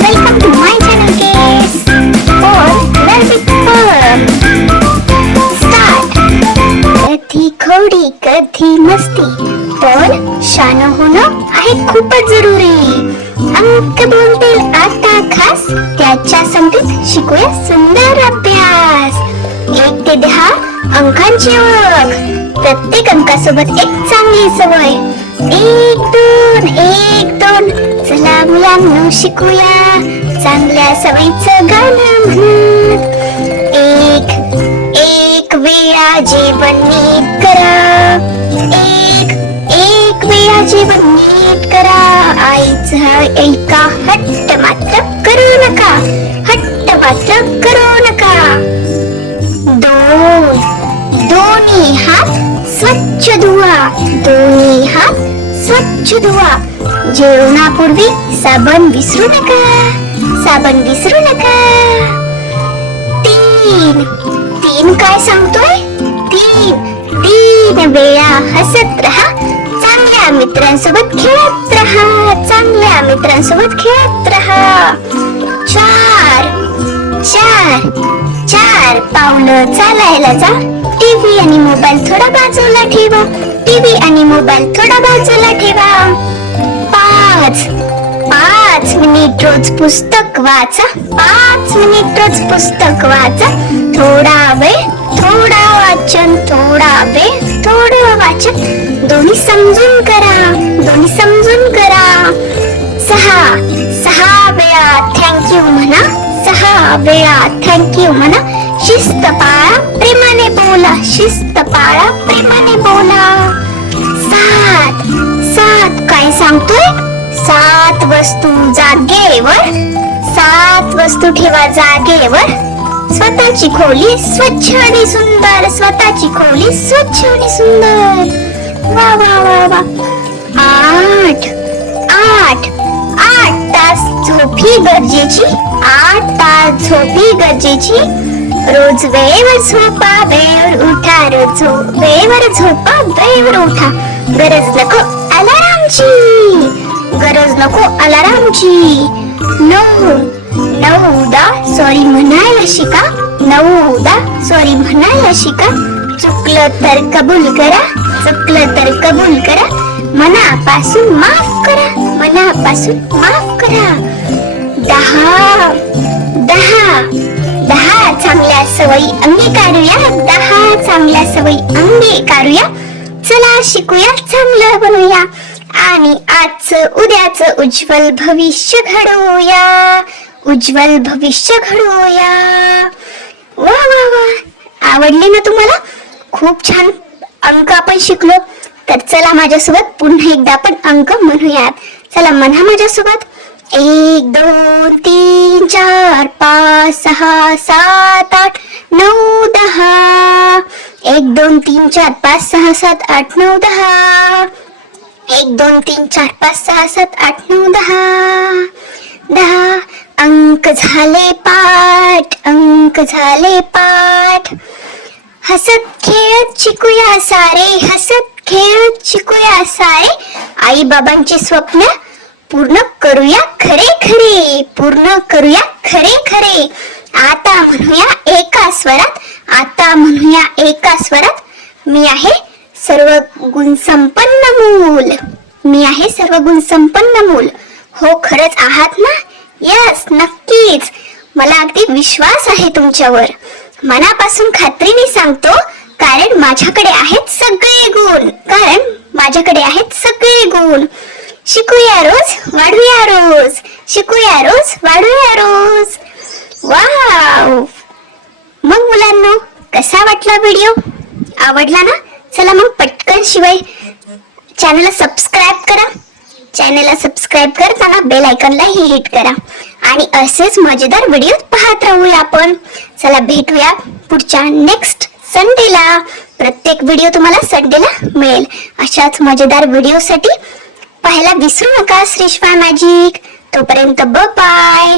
Welcome to my channel, guys. Or will be fun. कधी खोडी कधी मस्ती. पण शान होणं आहे खूपच जरुरी. अंक बोलतील आता खास त्याच्या संगतीत शिकूया सुंदर अभ्यास. एक ते दहा अंकांची ओळख. प्रत्येक अंकासोबत एक चांगली सवय. एक दोन चला शिकूया. चांगल्या सवयीचं गाणं म्हणत एक एक वेळा जीवन नीट करा. एक एक वेळा जीवन नीट करा. आईचा ऐका हट्ट मात्र करू नका. हट्ट मात्र करू नका. दोन दोन्ही हात स्वच्छ धुवा. दोन्ही हात स्वच्छ धुवा. जेवणापूर्वी साबण विसरू नका. साबण विसरू नका. तीन. तीन काय सांगतोय? तीन. तीन वेळा हसत राहा. चांगल्या मित्रांसोबत खेळत राहा. चांगल्या मित्रांसोबत खेळत राहा. चार. चार. चार पावलं चालायला जा. टीव्ही आणि मोबाईल थोडा बाजूला ठेवा. टीव्ही आणि मोबाईल थोडा बाजूला ठेवा. पाच. पाच मिनिट रोज पुस्तक वाचा. पाच मिनिट रोज पुस्तक वाचा. थोडा वेळ थोडा वाचन थोडा वेळ थोडं वाचन. दोन्ही समजून करा दोन्ही समजून करा. सहा सहा वेळा थँक्यू म्हणा. सहा वेळा थँक्यू म्हणा. शिस्त पाळा प्रेमाने बोला. शिस्त पाळा प्रेमाने बोला. सात सात काय सांगतोय? सात वस्तू जागेवर सात वस्तू ठेवा जागेवर. स्वतःची खोली स्वच्छ आणि सुंदर स्वतःची खोली स्वच्छ आणि सुंदर. वा वा वा वा. आठ आठ आठ तास झोपी गरजेची आठ तास झोपी गरजेची. रोज वेळेवर झोपा वेळेवर उठा रोज वेळेवर झोपा वेळेवर उठा. गरज नको अलारामची. गरज नको अलारामची. नऊ नऊदा सॉरी म्हणायला शिका. नऊदा सॉरी म्हणायला शिका. चुकलं तर कबूल करा. चुकलं तर कबूल करा. मनापासून माफ करा. मनापासून माफ करा. दहा दहा दहा चांगल्या सवयी अंगीकारूया दहा चांगल्या सवयी अंगीकारूया चला शिकूया चांगलं बनवूया आणि आजचं उद्याचं उज्ज्वल भविष्य घडवूया. उज्ज्वल भविष्य घडवूया. वा वा वा. आवडले ना तुम्हाला? खूप छान अंक आपण शिकलो. तर चला माझ्यासोबत पुन्हा एकदा आपण अंक म्हणूयात. चला म्हणा माझ्यासोबत. एक दोन तीन चार पाच सहा सात आठ नऊ दहा. एक दोन तीन चार पाच सहा सात आठ नऊ दहा. एक दोन तीन चार पाच सहा सात आठ नऊ दहा. दहा. अंक झाले पाठ. अंक झाले पाठ. हसत खेळत शिकूया सारे. हसत खेळत शिकूया सारे. आई बाबांचे स्वप्न पूर्ण करूया खरे खरे. पूर्ण करूया खरे खरे. आता म्हणूया एका स्वरात. आता म्हणूया एका स्वरात. मी आहे सर्व गुणसंपन्न मूल. मी आहे सर्व गुणसंपन्न मूल. हो खरंच आहात ना? यस नक्कीच. मला अगदी विश्वास आहे तुमच्यावर. मनापासून खात्रीने सांगतो कारण माझ्याकडे आहेत सगळे गुण. कारण माझ्याकडे आहेत सगळे गुण. शिकूया रोज वाढूया रोज. शिकूया रोज वाढूया रोज. वाव मग मुलांनो कसा वाटला व्हिडिओ आवडला ना? चला मग पटकन शिवाय चॅनलला सबस्क्राईब करा. चॅनलला सबस्क्राईब करताना बेल आयकॉनलाही हिट करा. आणि असेच मजेदार व्हिडिओ पाहत राहूया आपण. चला भेटूया पुढच्या नेक्स्ट संडेला प्रत्येक व्हिडिओ तुम्हाला संडेला मिळेल. अशाच मजेदार व्हिडिओसाठी पाहायला विसरू नका श्रीश्वा मॅजिक तोपर्यंत बाय